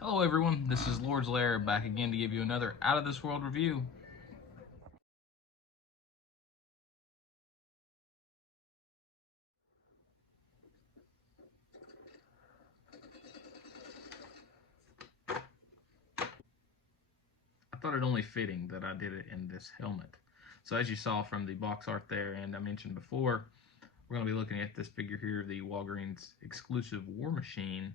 Hello everyone, this is Lord's Lair back again to give you another Out of This World review. I thought it only fitting that I did it in this helmet. So as you saw from the box art there, and I mentioned before, we're going to be looking at this figure here, the Walgreens exclusive War Machine.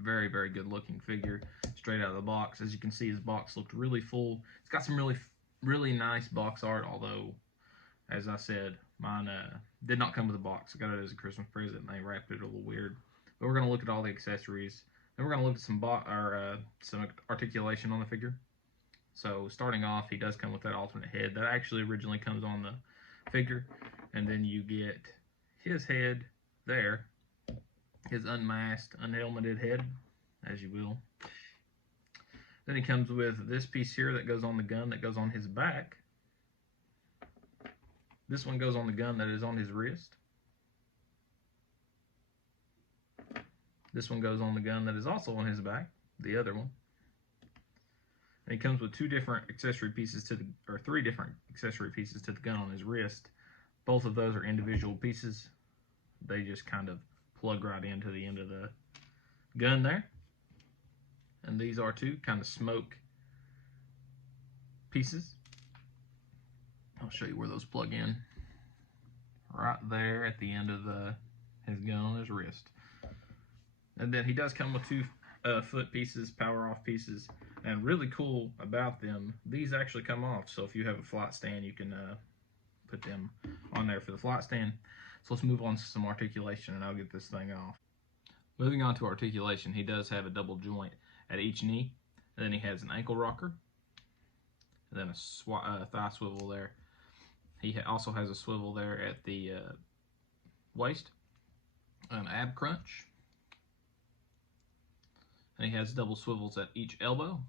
Very, very good looking figure, straight out of the box. As you can see, his box looked really full. It's got some really nice box art, although, as I said, mine did not come with a box. I got it as a Christmas present, and they wrapped it a little weird. But we're going to look at all the accessories. Then we're going to look at some articulation on the figure. So starting off, he does come with that alternate head that actually originally comes on the figure. And then you get his head there, his unmasked, unhelmeted head, as you will. Then he comes with this piece here that goes on the gun that goes on his back. This one goes on the gun that is on his wrist. This one goes on the gun that is also on his back, the other one. And he comes with three different accessory pieces to the gun on his wrist. Both of those are individual pieces. They just kind of plug right into the end of the gun there. And these are two kind of smoke pieces. I'll show you where those plug in. Right there at the end of his gun on his wrist. And then he does come with two foot pieces, power off pieces. And really cool about them, these actually come off. So if you have a flight stand, you can put them on there for the flight stand. So let's move on to some articulation and I'll get this thing off. Moving on to articulation, he does have a double joint at each knee. And then he has an ankle rocker. And then a thigh swivel there. He also has a swivel there at the waist. An ab crunch. And he has double swivels at each elbow.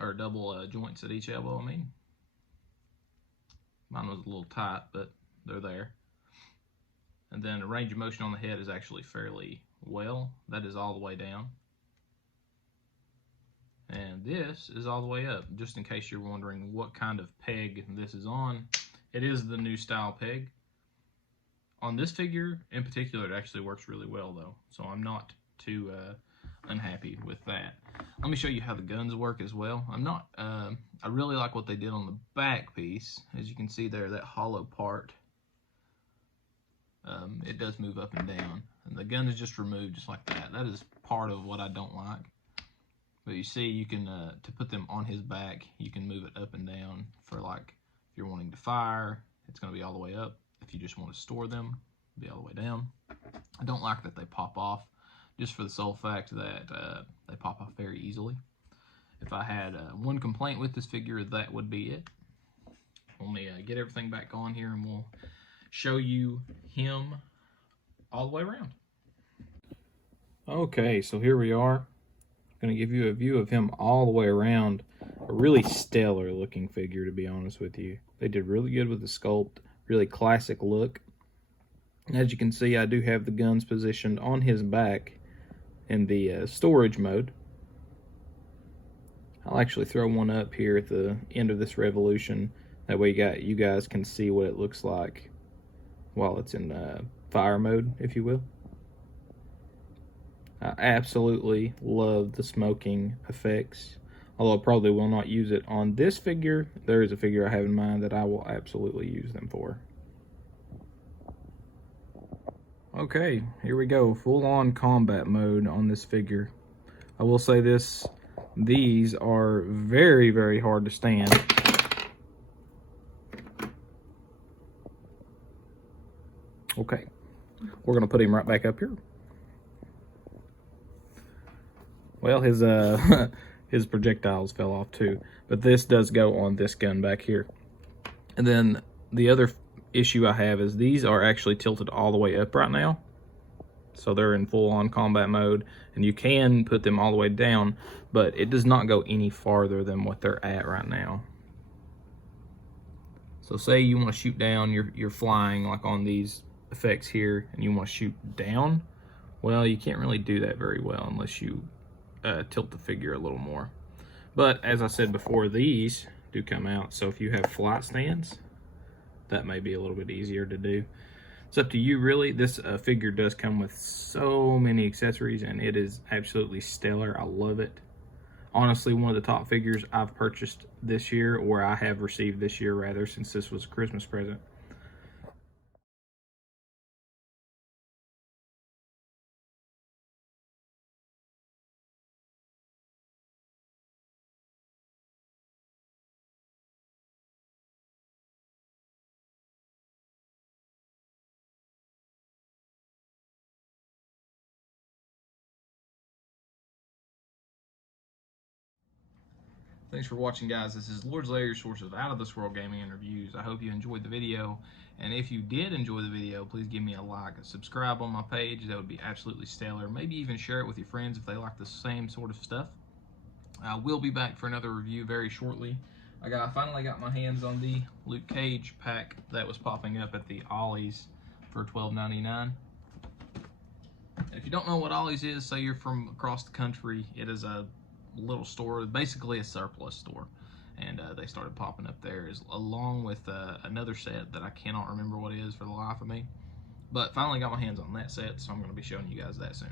Or double joints at each elbow, I mean. Mine was a little tight, but they're there. And then the range of motion on the head is actually fairly well. That is all the way down. And this is all the way up, just in case you're wondering what kind of peg this is on. It is the new style peg. On this figure in particular, it actually works really well though, so I'm not too unhappy with that. Let me show you how the guns work as well. I really like what they did on the back piece. As you can see there, that hollow part, it does move up and down. And the gun is just removed just like that. That is part of what I don't like. But you see, you can, to put them on his back, you can move it up and down for like, if you're wanting to fire, it's gonna be all the way up. If you just want to store them, it'll be all the way down. I don't like that they pop off, just for the sole fact that they pop off very easily. If I had one complaint with this figure, that would be it. Let me get everything back on here and we'll show you him all the way around. Okay, so here we are. I'm going to give you a view of him all the way around. A really stellar looking figure, to be honest with you. They did really good with the sculpt, really classic look. As you can see, I do have the guns positioned on his back in the storage mode. I'll actually throw one up here at the end of this revolution. That way you guys can see what it looks like while it's in fire mode, if you will. I absolutely love the smoking effects. Although I probably will not use it on this figure, there is a figure I have in mind that I will absolutely use them for. Okay, here we go. Full-on combat mode on this figure. I will say this, these are very, very hard to stand. Okay, we're gonna put him right back up here. Well, his his projectiles fell off too, but this does go on this gun back here. And then the other issue I have is these are actually tilted all the way up right now. So they're in full-on combat mode, and you can put them all the way down, but it does not go any farther than what they're at right now. So say you want to shoot down, you're flying like on these effects here, and you want to shoot down, well, you can't really do that very well unless you tilt the figure a little more. But as I said before, these do come out, so if you have flight stands, that may be a little bit easier to do. It's up to you, really. This figure does come with so many accessories, and it is absolutely stellar. I love it. Honestly, one of the top figures I've purchased this year, or I have received this year, rather, since this was a Christmas present. Thanks for watching, guys. This is Lord's Lair, your source of out-of-this-world gaming and reviews. I hope you enjoyed the video, and if you did enjoy the video, please give me a like, subscribe on my page. That would be absolutely stellar. Maybe even share it with your friends if they like the same sort of stuff. I will be back for another review very shortly. I finally got my hands on the Luke Cage pack that was popping up at the Ollie's for $12.99. If you don't know what Ollie's is, say you're from across the country, it is a little store, basically a surplus store, and they started popping up there along with another set that I cannot remember what it is for the life of me, but finally got my hands on that set, so I'm going to be showing you guys that soon.